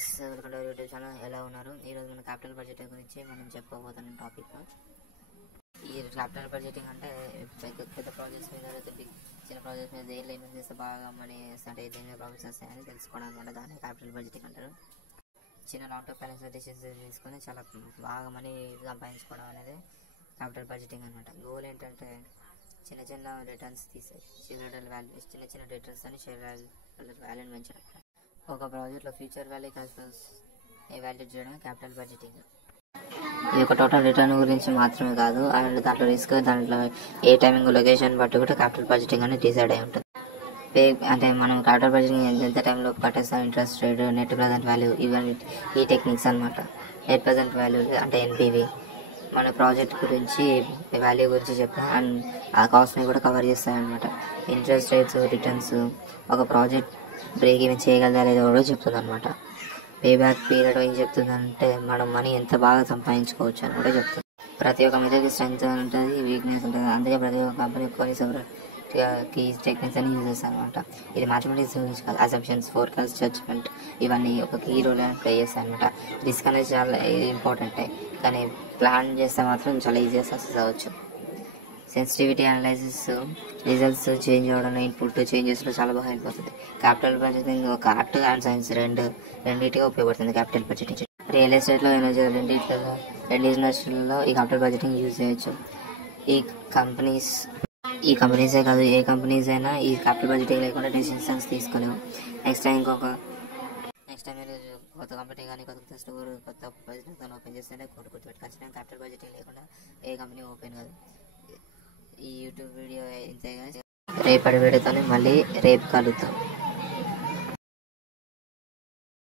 Guys, welcome to YouTube channel. ఎలా ఉన్నారు? ఈరోజు మన క్యాపిటల్ బడ్జెటింగ్ గురించి మనం చెప్పుకోబోతున్న టాపిక్. ఈ క్యాపిటల్ బడ్జెటింగ్ అంటే పెద్ద ప్రాజెక్ట్స్ మీద చిన్న ప్రాజెక్ట్స్ మీద దేంట్లో ఇన్వెస్ట్ చేస్తే బాగా మనీ అంటే దేని ప్రాఫిట్స్ వస్తాయని తెలుసుకోవడం అనమాట. దాన్ని క్యాపిటల్ బడ్జెటింగ్ అంటారు. చిన్న లాంగ్ టర్మ్ ఫైనాన్షియల్ డిసిషన్స్ తీసుకొని చాలా బాగా మనీ సంపాదించుకోవడం అనేది క్యాపిటల్ బడ్జెటింగ్ అనమాట. గోల్ ఏంటంటే చిన్న చిన్న రిటర్న్స్ తీసాయి చిన్న చిన్న రిటర్న్స్ అని షేర్ వాల్యూని పెంచడం. ఒక ప్రాజెక్ట్లో ఫ్యూచర్ వాల్యూ ఎవాల్యుయేట్ చేయడం క్యాపిటల్ బడ్జెటింగ్. ఈ యొక్క టోటల్ రిటర్న్ గురించి మాత్రమే కాదు, అండ్ దాంట్లో రిస్క్, దాంట్లో ఏ టైమింగ్ లొకేషన్ బట్టి కూడా క్యాపిటల్ బడ్జెటింగ్ అనేది డిసైడ్ అయి ఉంటుంది. అంటే మనం క్యాపిటల్ బడ్జెటింగ్ ఎంత టైంలో కట్టేస్తాం, interest rate, net present value, ఇవన్నీ ఈ టెక్నిక్స్ అనమాట. నెట్ ప్రజెంట్ వాల్యూ అంటే ఎన్పివి మన ప్రాజెక్ట్ గురించి వాల్యూ గురించి చెప్తాం, అండ్ ఆ కాస్ట్ని కూడా కవర్ చేస్తాయన్నమాట. ఇంట్రెస్ట్ రేట్స్, రిటర్న్స్, ఒక ప్రాజెక్ట్ బ్రేక్ ఈవెన్ చేయగలదా లేదో కూడా చెప్తుంది అనమాట. పే బ్యాక్ పీరియడ్ ఏం చెప్తుందంటే మనం మనీ ఎంత బాగా సంపాదించుకోవచ్చు అని కూడా చెప్తుంది. ప్రతి ఒక్క మెథడ్కి స్ట్రెంగ్త్ ఉంటుంది, వీక్నెస్ ఉంటుంది. అందుకే ప్రతి ఒక్క కంపెనీ కొన్ని సెపరేట్గా కీ టెక్నిక్స్ అని యూజ్ చేస్తాను అనమాట. ఇది మ్యాథమెటిక్స్ గురించి కాదు, అసంప్షన్స్, ఫోర్కాస్ట్, జడ్జ్మెంట్ ఇవన్నీ ఒక కీ రోల్ ప్లే చేస్తాయి అనమాట. రిస్క్ అనేది చాలా ఇంపార్టెంట్, కానీ ప్లాన్ చేస్తే మాత్రం చాలా ఈజీగా సక్సెస్ అవ్వచ్చు. సెన్సిటివిటీ అనలైసిస్, రిజల్ట్స్ చేంజ్ అవ్వడం, ఇన్పుట్ చేంజెస్లో చాలా బాగా హెల్ప్ అవుతుంది. క్యాపిటల్ బడ్జెటింగ్ ఒక ఆర్ట్ అండ్ సైన్స్ రెండింటిగా ఉపయోగపడుతుంది. క్యాపిటల్ బడ్జెటింగ్ రియల్ ఎస్టేట్లో ఎనర్జీ రెండు ఇండస్ట్రీలలో ఈ క్యాపిటల్ బడ్జెటింగ్ యూజ్ చేయొచ్చు. ఈ కంపెనీసే కాదు, ఏ కంపెనీస్ అయినా ఈ క్యాపిటల్ బడ్జెటింగ్ లేకుండా డెసిషన్స్ తీసుకోలేవు. నెక్స్ట్ టైం మీరు కొత్త కంపెనీ కానీ కొత్త స్టోర్, కొత్త బిజినెస్ కానీ ఓపెన్ చేస్తేనే గుర్తుపెట్టి ఖచ్చితంగా క్యాపిటల్ బడ్జెటింగ్ లేకుండా ఏ కంపెనీ ఓపెన్ కాదు. ఈ యూట్యూబ్ వీడియో ఇంతే. రేపటి వీడియోతో మళ్ళీ రేపు కలుద్దాం.